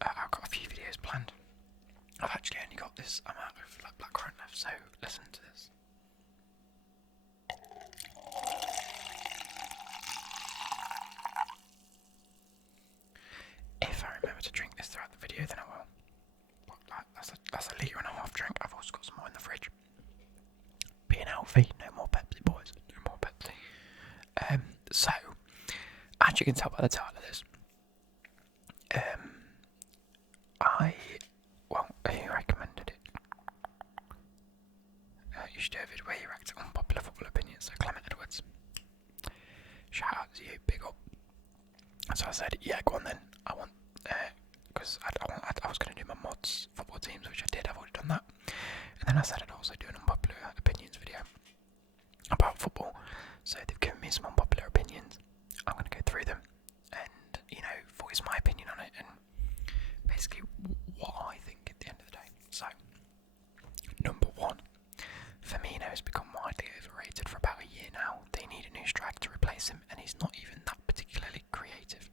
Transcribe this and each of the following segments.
I've got a few videos planned. I've actually only got this amount of blackcurrant left, so listen to this. If I remember to drink this throughout the video, then I will. That's a litre and a half drink. I've also got some more in the fridge. Being healthy, no more Pepsi, boys. No more Pepsi. So, as you can tell by the title of this, he recommended it. You should do a video where you react to unpopular football opinions. So Clement Edwards, shout out to you, big up. So I said, yeah, go on then. I want because I was going to do my mods football teams, which I did. I've already done that. And then I said I'd also do an unpopular opinions video about football. So they've given me some unpopular opinions. I'm going to go through them and, voice my opinion on it and basically what I think at the end of the day. So, number one, Firmino has become widely overrated for about a year now. They need a new striker to replace him, and he's not even that particularly creative.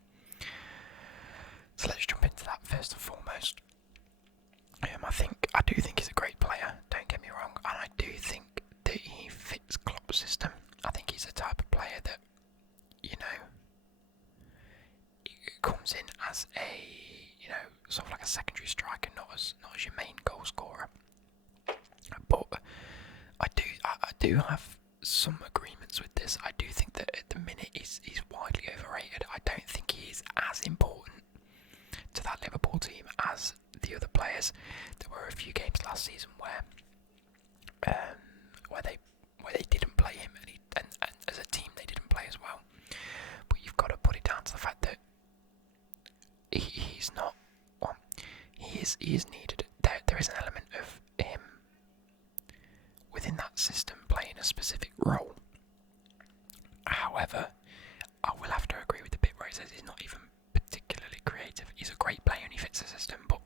So let's jump into that first and foremost. I do think he's a great player, don't get me wrong, and I do think that he fits Klopp's system. I think he's the type of player that, comes in as a, sort of like a secondary striker, not as your main goal scorer. But I do have some agreements with this. I do think that at the minute he's widely overrated. I don't think he is as important to that Liverpool team as the other players. There were a few games last season where they didn't play him, and as a team they didn't play as well. But you've got to put it down to the fact that he's not. Well, he is needed. There is an element of him within that system playing a specific role. However, I will have to agree with the bit where he says he's not even particularly creative. He's a great player and he fits the system, but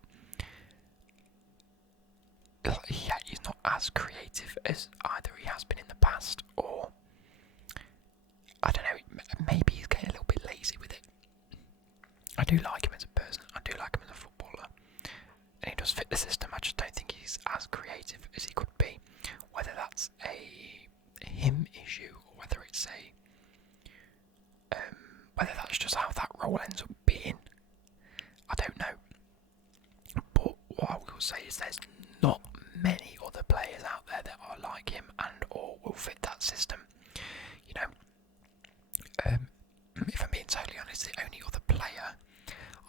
he's not as creative as either he has been in the past, or I don't know, maybe he's getting a little bit lazy with it. I do like him as a person, I do like him as a footballer, and he does fit the system. I just don't think he's as creative as he could be. Whether that's a him issue or whether it's whether that's just how that role ends up being, I don't know. But what I will say is there's not many other players out there that are like him and or will fit that system. If I'm being totally honest, the only other player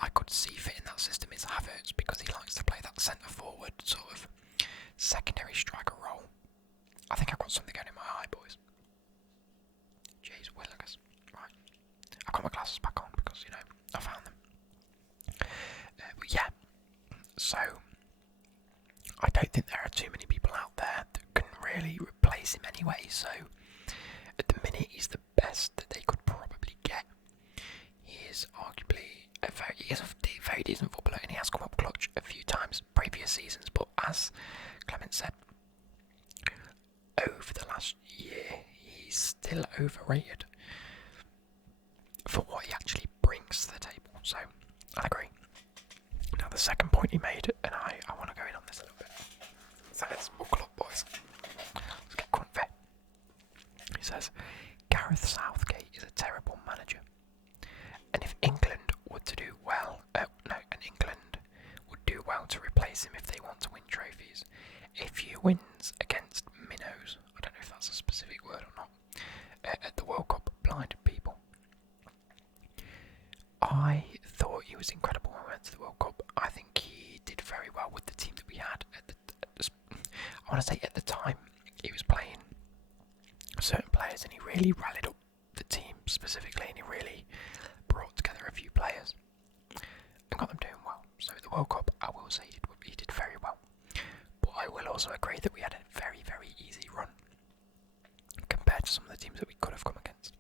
I could see fitting that system is Havertz, because he likes to play that centre forward sort of secondary striker role. I think I've got something going in my eye, boys. Jeez willikers. Right. I've got my glasses back on because, I found them. But yeah. So, I don't think there are too many people out there that can really replace him anyway. So, at the minute, he's the best that they could probably get. He is arguably a very decent footballer, and he has come up clutch a few times previous seasons. But as Clement said, over the last year, he's still overrated for what he actually brings to the table. So, I agree. Now, the second point he made, and I want to go in on this a little bit. So let's buckle up, boys. Let's get comfy. He says, Gareth Southgate is a terrible manager. And if England would to do well, England would do well to replace him if they want to win trophies. A few wins against minnows, I don't know if that's a specific word or not, at the World Cup blinded people. I thought he was incredible when we went to the World Cup. I think he did very well with the team that we had. I want to say at the time he was playing certain players and he really rallied up the team specifically, and he really brought together a few players and got them doing well. So at the World Cup, I will say he did very well. But I will also agree that we had a very, very easy run compared to some of the teams that we could have come against.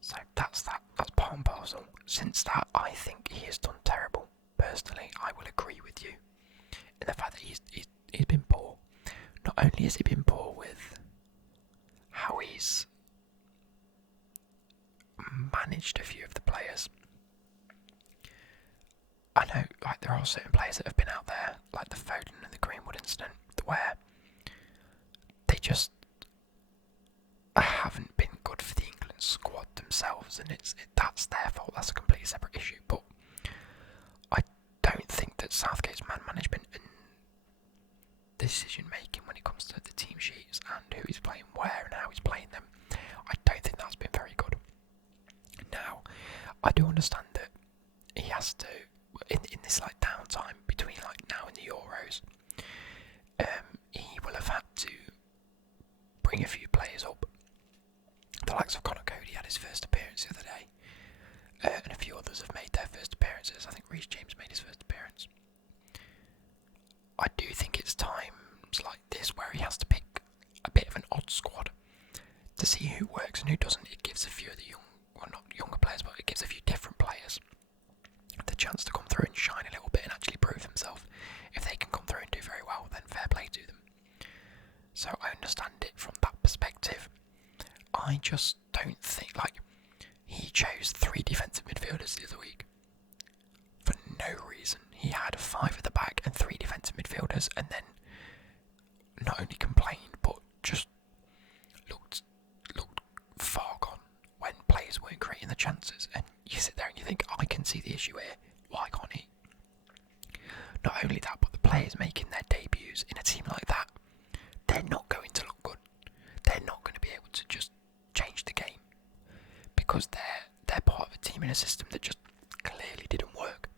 So that's that. That's part and parcel. Since that, I think he has done terrible. Personally, I will agree with you in the fact that he's been poor. Not only has he been poor with how he's managed a few of the players, and like there are certain players that have been out there, like the Foden and the Greenwood incident, where they just haven't been good for the England squad themselves, and that's their fault. That's a completely separate issue. But I don't think that Southgate's man management and decision making when it comes to the team sheets and who he's playing where and how he's playing them, I don't think that's been very good. Now, I do understand that he has to, in this like downtime between like now and the Euros, he will have had to bring a few players up. The likes of Conor Cody had his first appearance the other day, and a few others have made their first appearances. I think Reece James made his first appearance. I do think it's times like this where he has to pick a bit of an odd squad to see who works and who doesn't. It gives a few of the not younger players, but it gives a few different players the chance to come through and shine a little bit and actually prove themselves. If they can come through and do very well, then fair play to them. So I understand it from that perspective. I just don't think, like, he chose 3 defensive midfielders the other week for no reason. He had 5 at the back and 3 defensive midfielders, and then not only complained but just looked far gone when players weren't creating the chances. And you sit there and you think, I can see the issue here. Why can't he? Not only that, but the players making their debuts in a team like that, they're not going to look good. They're not going to be able to just change the game because they're part of a team in a system that just clearly didn't work.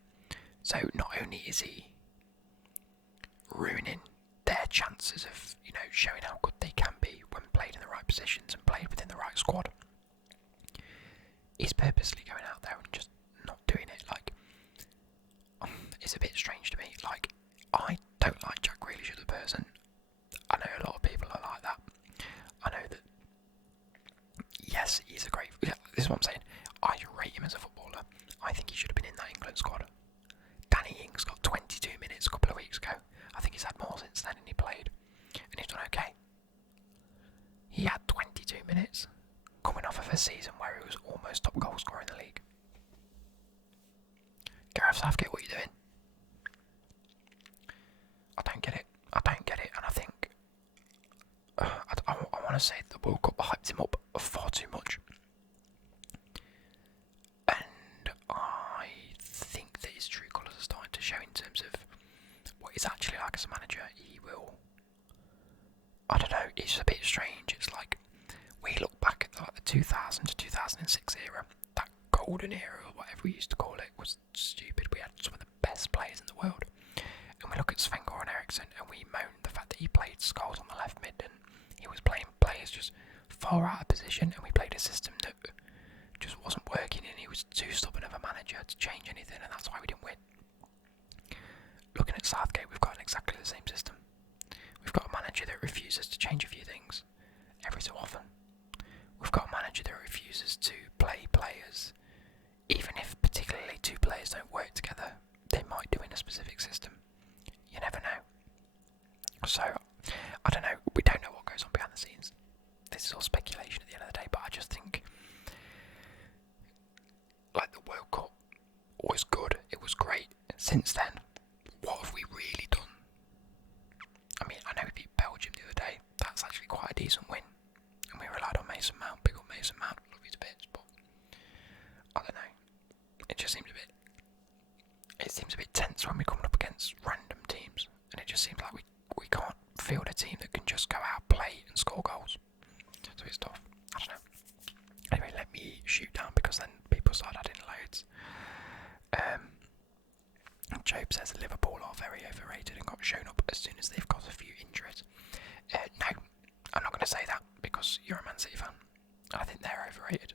So not only is he ruining their chances of, showing how good they can be when played in the right positions and played within the right squad, he's purposely going out there and just not doing it. Like, it's a bit strange to me. Like, I don't like Jack Grealish as a person. I know a lot of people are like that. I know that, yes, he's a great... Yeah, this is what I'm saying. I rate him as a footballer. I think he should have been in that England squad. Danny Ings got 22 minutes a couple of weeks ago. I think he's had more since then and he played. And he's done okay. He had 22 minutes coming off of a season where he was almost top goal scorer in the league. Gareth Southgate, what are you doing? I don't get it. And I think I want to say the World Cup hyped him up far too much. And I think that his true colours are starting to show in terms of what he's actually like as a manager. He will... I don't know, it's a bit strange. It's like, we look back at the 2000 to 2006 era, that golden era, or whatever we used to call it, was stupid. We had some of the best players in the world. And we look at Sven-Goran Eriksson and we moan the fact that he played Scholes on the left mid and he was playing players just far out of position, and we played a system that just wasn't working and he was too stubborn of a manager to change anything, and that's why we didn't win. Looking at Southgate, we've got exactly the same system. We've got a manager that refuses to change a few things every so often. We've got a manager that refuses to play players, even if particularly 2 players don't work together, they might do in a specific system. You never know. So, I don't know, we don't know what goes on behind the scenes. This is all speculation at the end of the day, but I just think, like, the World Cup was good, it was great. Since then, what have we really done? I mean, I know we beat Belgium the other day. That's actually quite a decent win. And we relied on Mason Mount. Big up Mason Mount. Love you to bits. But I don't know. It just seems a bit... It seems a bit tense when we're coming up against random teams. And it just seems like we can't field a team that can just go out, play and score goals. So it's tough. I don't know. Anyway, let me shoot down because then people start adding loads. Job says Liverpool are very overrated and got shown up as soon as they've got a few injuries. No, I'm not going to say that because you're a Man City fan. I think they're overrated.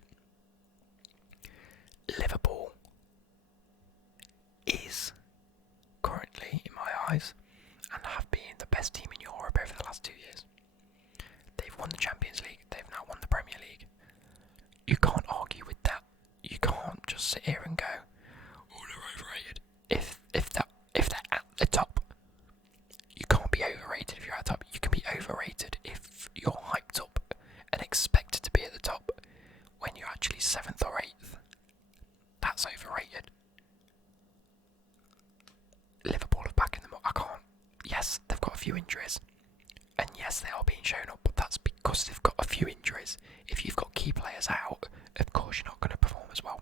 Liverpool is currently, in my eyes, and have been the best team in Europe over the last 2 years. They've won the Champions League. They've now won the Premier League. You can't argue with that. You can't just sit here and go, oh, they're overrated. If they're at the top, you can't be overrated if you're at the top. You can be overrated if you're hyped up and expected to be at the top when you're actually 7th or 8th. That's overrated. few injuries. And yes, they are being shown up, but that's because they've got a few injuries. If you've got key players out, of course you're not going to perform as well.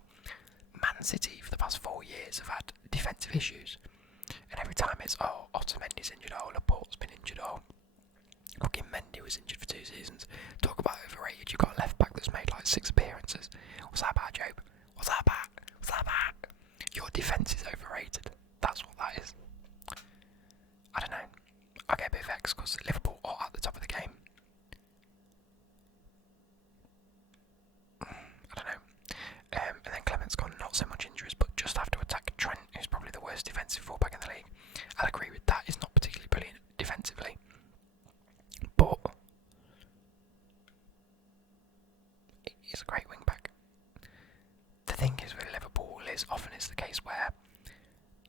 Man City, for the past 4 years, have had defensive issues. And every time it's, Otamendi's injured, Laporte's been injured, fucking Mendy was injured for 2 seasons. Talk about overrated. You've got a left back that's made like 6 appearances. What's that about, Job? What's that about? What's that about? Your defence is overrated. That's what that is. I don't know. I get a bit vexed because Liverpool are at the top of the game. I don't know. And then Clement's got not so much injuries, but just have to attack Trent, who's probably the worst defensive fullback in the league. I'll agree with that. He's not particularly brilliant defensively. But he's a great wing back. The thing is with Liverpool is often is the case where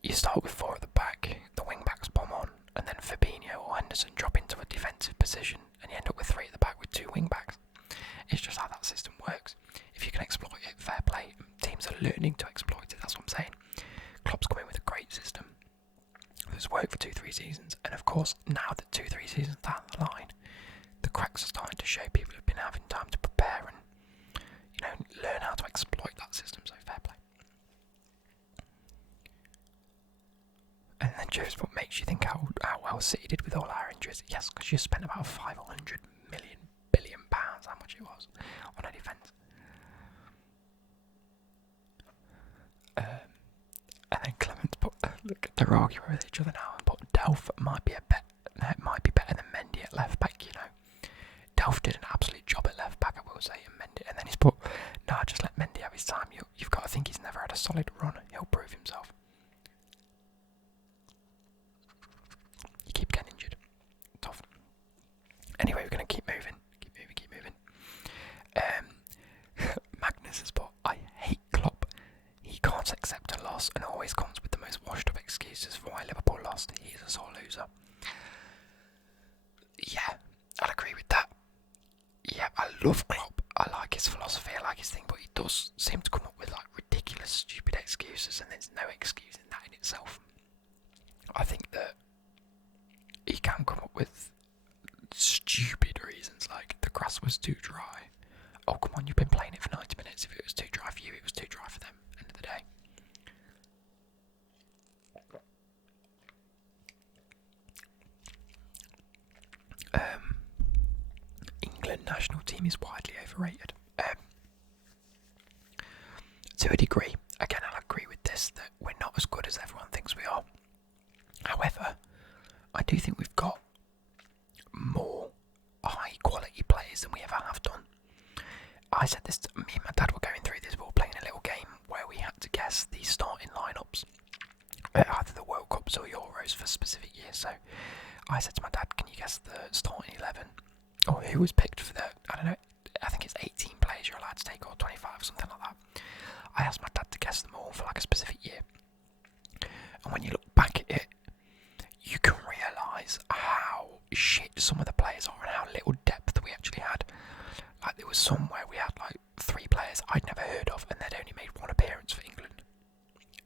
you start with 4 at the back, the wing backs bomb on, and then Fabinho or Henderson drop into a defensive position, and you end up with 3 at the back with 2 wing backs. It's just how that system works. If you can exploit it, fair play. Teams are learning to exploit it, that's what I'm saying. Klopp's come in with a great system that's worked for 2-3 seasons, and of course, now that 2-3 seasons down the line, the cracks are starting to show. People have been having time to prepare and, learn how to exploit that system, so fair play. And then Joe's what makes you think how well City did with all our injuries. Yes, because you spent about £500 billion, how much it was, on a defence. And then Clements put, look, they're arguing with each other now, and put Delph might be better than Mendy at left back, Delph did an absolute job at left back, I will say, and then he's put, nah, just let Mendy have his time. You've got to think he's never had a solid run. He'll prove himself. You keep getting injured. Tough. Anyway, we're going to keep moving. Magnus has put, I hate Klopp. He can't accept a loss and always comes with the most washed up excuses for why Liverpool lost. He is a sore loser. Yeah, I'd agree with that. Yeah, I love Klopp. I like his philosophy, I like his thing, but he does seem to come up with like ridiculous, stupid excuses, and there's no excuse in that in itself. I think that he can come up with stupid reasons, like the grass was too dry. Oh, come on, you've been playing it for 90 minutes. If it was too dry for you, it was too dry for them. End of the day. England national team is widely overrated. To a degree, again, I'll agree with this, that we're not as good as everyone thinks we are. However, I do think we've got more high quality players than we ever have done. I said this, me and my dad were going through this, we were playing a little game where we had to guess the starting lineups at either the World Cups or Euros for specific years. So I said to my dad, can you guess the starting 11? Or who was picked for the, I don't know, I think it's 18 players you're allowed to take, or 25 or something like that. I asked my dad to guess them all for like a specific year. And when you look back at it, you can realise how shit some of the players are and how little depth we actually had. Like there was some where we had like 3 players I'd never heard of and they'd only made 1 appearance for England.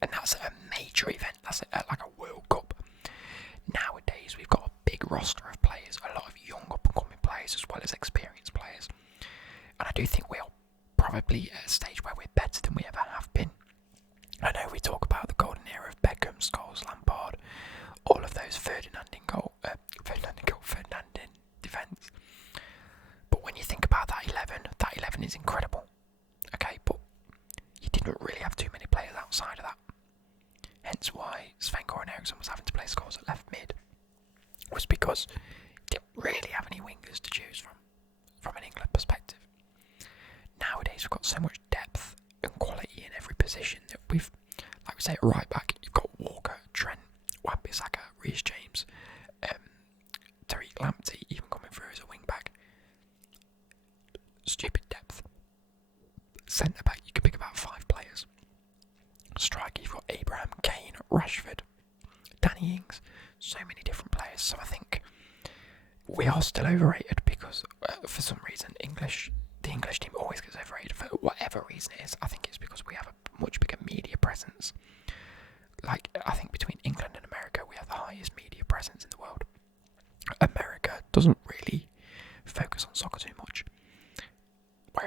And that's a major event, that's like a World Cup. Nowadays we've got a big roster of players, a lot of young up and coming players as well as experienced players. And I do think we are probably at a stage where we're better than we ever have been. I know we talk about the golden era of Beckham, Scholes, Lampard, all of those Ferdinand in defence. But when you think about that 11 is incredible. Okay, but you didn't really have too many players outside of that. Hence why Sven-Goran Eriksson was having to play Scholes at left mid. Was because he didn't really have any wingers to choose from an England perspective. Nowadays we've got so much depth and quality in every position that we've, like we say, at right back, you've got Walker, Trent, Wan-Bissaka, Reece James, Tariq Lamptey even coming through as a wing back. Stupid depth. Centre back, you can pick about 5 players. Striker, you've got Abraham, Kane, Rashford, Danny Ings, so many different players. So I think we are still overrated because for some reason the English team always gets overrated for whatever reason it is. I think it's because we have a much bigger media presence. Like, I think between England and America we have the highest media presence in the world.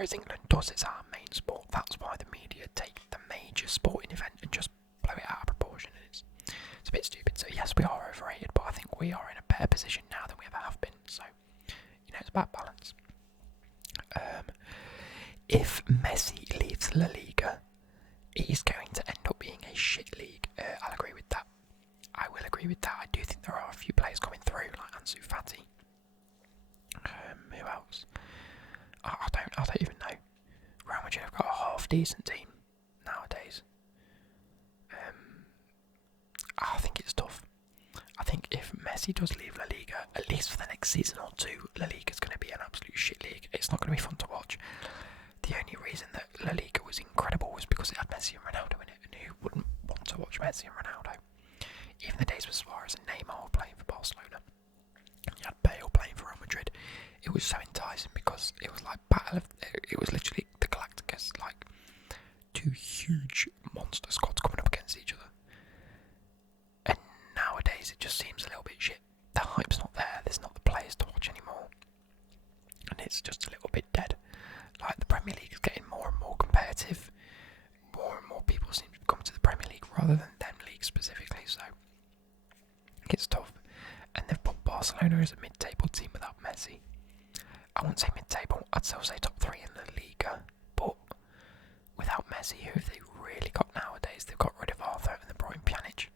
whereas England does, it's our main sport. That's why the media take the major sporting event and just blow it out of proportion. And it's a bit stupid. So yes, we are overrated, but I think we are in a better position now than we ever have been. So, it's about balance. If Messi leaves La Liga, it is going to end up being a shit league. I'll agree with that. I will agree with that. I do think there are a few players coming through, like Ansu Fati. Who else? I don't even know. Real Madrid have got a half decent team nowadays. I think it's tough. I think if Messi does leave La Liga, at least for the next season or two, La Liga is going to be an absolute shit league. It's not going to be fun to watch. The only reason that La Liga was incredible was because it had Messi and Ronaldo in it, and who wouldn't want to watch Messi and Ronaldo? Even the days with Suarez and Neymar were playing for Barcelona. You had Bale playing for Real Madrid. It was so enticing because it was like it was literally the Galacticos, like two huge monster squads coming up against each other. And nowadays it just seems a little bit shit. The hype's not there. There's not the players to watch anymore, and it's just a little bit dead. Like the Premier League is getting more and more competitive. More and more people seem to come to the Premier League rather than them leagues specifically. So it's tough. And they've put Barcelona as a mid-table team without Messi. I wouldn't say mid-table. I'd still say top 3 in La Liga. But without Messi, who have they really got nowadays? They've got rid of Arthur and they brought in Pjanic.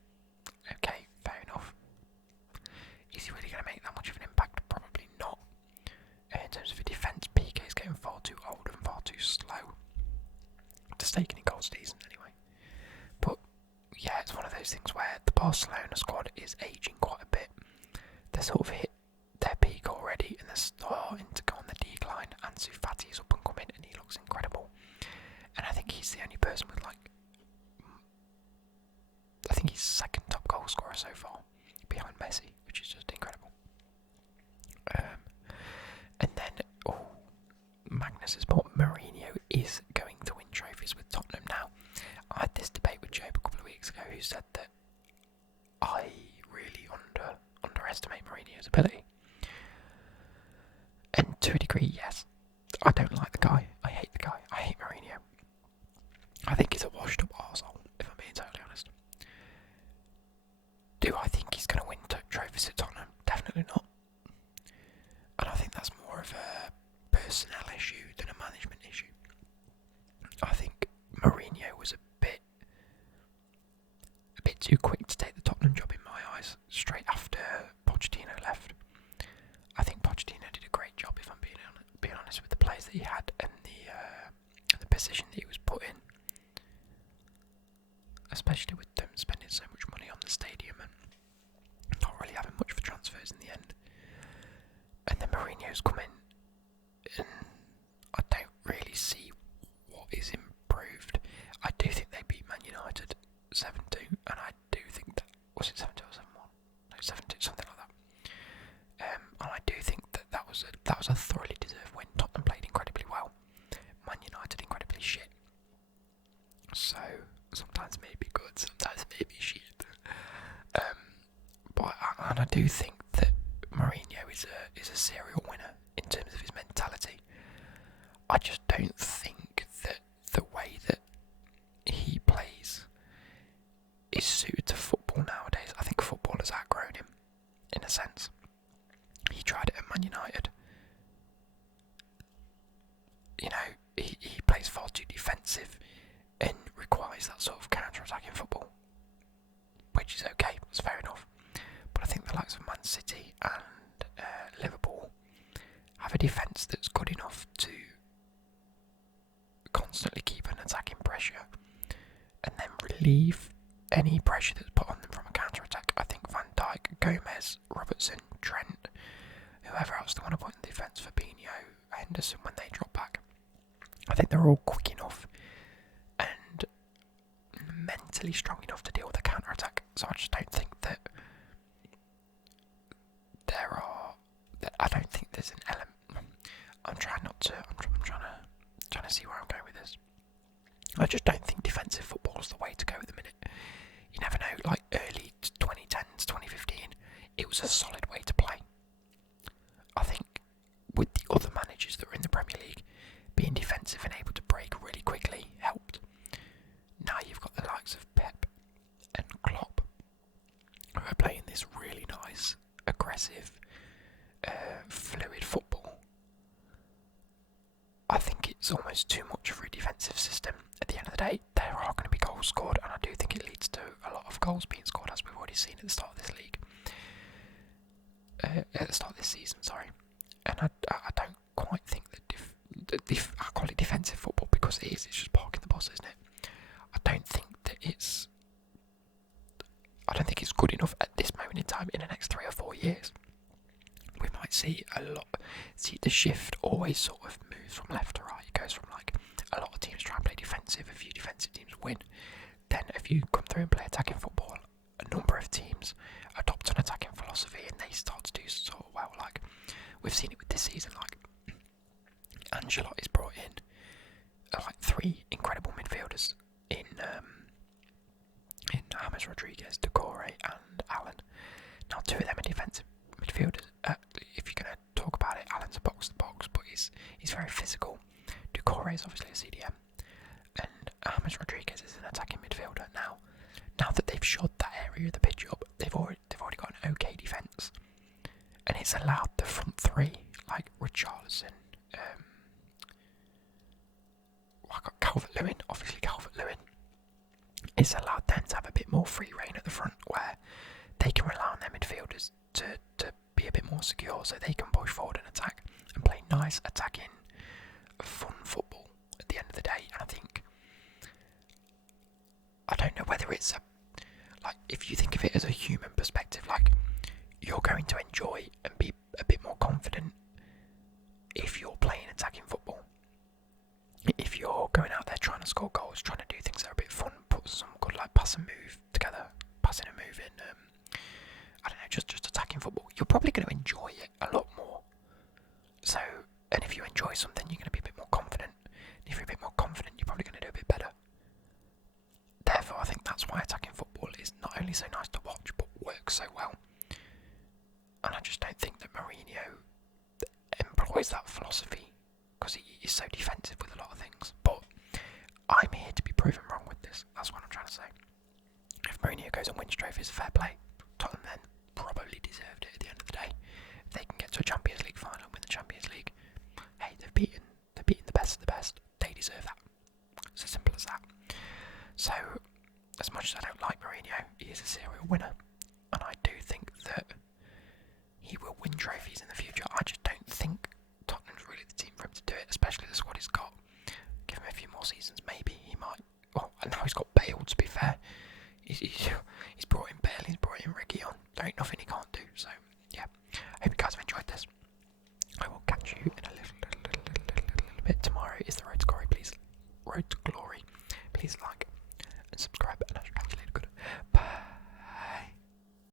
Okay, fair enough. Is he really going to make that much of an impact? Probably not. In terms of a defence, PK is getting far too old and far too slow to stake any goals decent anyway. But yeah, it's one of those things where the Barcelona squad is ageing quite a bit. They're sort of hit their peak already and they're starting to go on the decline. Ansu Fati is up and coming and he looks incredible. And I think he's the only person with I think he's second top goal scorer so far, behind Messi, which is just incredible. And then, Magnus has bought Mourinho is going to win trophies with Tottenham now. I had this debate with Job a couple of weeks ago who said that I really underestimate Mourinho's ability. And to a degree, yes. I don't like the guy. I hate the guy. I hate Mourinho. I think he's a washed up arsehole, if I'm being totally honest. Do I think he's going to win trophies at Tottenham? Definitely not. And I think that's more of a personnel issue than a management issue. I think Mourinho was a bit too quick to take the Tottenham job in my eyes, straight after Pochettino left. I think Pochettino did a great job, if I'm being honest, with the players that he had and the position that he was put in. Especially with them spending so much money on the stadium and not really having much for transfers in the end. And then Mourinho's come in and I don't really see what is improved. I do think they beat Man United 7-2 and I do think that, was it 7-2 or 7-1? No, 7-2, something like that. And I do think that was a thoroughly deserved win. Tottenham played incredibly well. Man United incredibly shit. So sometimes maybe good, sometimes maybe shit. But I do think that Mourinho is a serial winner in terms of his mentality. I just don't think that the way that he plays is suited to football nowadays. I think football has outgrown him, in a sense. He tried it at Man United. He plays far too defensive and requires that sort of counter-attacking football, which is okay, it's fair enough. But I think the likes of Man City and Liverpool have a defence that's good enough to constantly keep an attacking pressure and then relieve any pressure that's put on them from a counter-attack. I think Van Dijk, Gomez, Robertson, Trent, whoever else they want to put in defence, Fabinho, Henderson when they drop back, I think they're all quick enough and mentally strong enough to deal with a counter-attack. So I just don't think that I don't think there's an element. I'm trying to see where I'm going with this. I just don't think defensive football is the way to go at the minute. You never know, like early 2010s, 2015, it was a solid way to play. I think with the other managers that are in the Premier League, being defensive defensive, fluid football. I think it's almost too much for a defensive system. At the end of the day, there are going to be goals scored, and I do think it leads to a lot of goals being scored, as we've already seen at the start of this league. At the start of this season, sorry. And I don't quite think that I call it defensive football because it is. It's just parking the bus, isn't it? I don't think it's good enough at this moment in time. In the next 3 or 4 years, we might see the shift always sort of moves from left to right. It goes from like a lot of teams try and play defensive, a few defensive teams win. Then if you come through and play attacking football, a number of teams adopt an attacking philosophy and they start to do sort of well. Like we've seen it with this season. Like Ancelotti's brought in like 3 incredible midfielders in James Rodriguez, Decore and Allen. Now 2 of them are defensive midfielders. If you're going to talk about it, Allen's a box to box, but he's very physical. Decore is obviously a CDM, and James Rodriguez is an attacking midfielder. Now that they've shot that area of the pitch up, they've already got an okay defence, and it's allowed the front 3 like Richarlison, Calvert-Lewin, it's allowed them to have a bit more free reign at the front where they can rely on their midfielders to be a bit more secure so they can push forward and attack and play nice attacking fun football at the end of the day. And I don't know whether it's if you think of it as a human perspective, like you're going to enjoy and be a bit more confident if you're playing attacking football. If you're going out there trying to score goals, trying to do things that are a bit fun, put some good pass and move together, passing and moving, I don't know, just attacking football, you're probably going to enjoy it a lot more. So, and if you enjoy something, you're going to be a bit more confident. And if you're a bit more confident, you're probably going to do a bit better. Therefore, I think that's why attacking football is not only so nice to watch, but works so well. And I just don't think that Mourinho employs that philosophy because he is so defensive with a lot of things. But I'm here to be proven wrong with this. That's what I'm trying to say. If Mourinho goes and wins trophies, fair play. Tottenham then probably deserved it at the end of the day. If they can get to a Champions League final and win the Champions League, hey, they've beaten the best of the best. They deserve that. It's as simple as that. So, as much as I don't like Mourinho, he is a serial winner. And I do think that he will win trophies in the future. I just don't think Tottenham's really the team for him to do it, especially the squad he's got.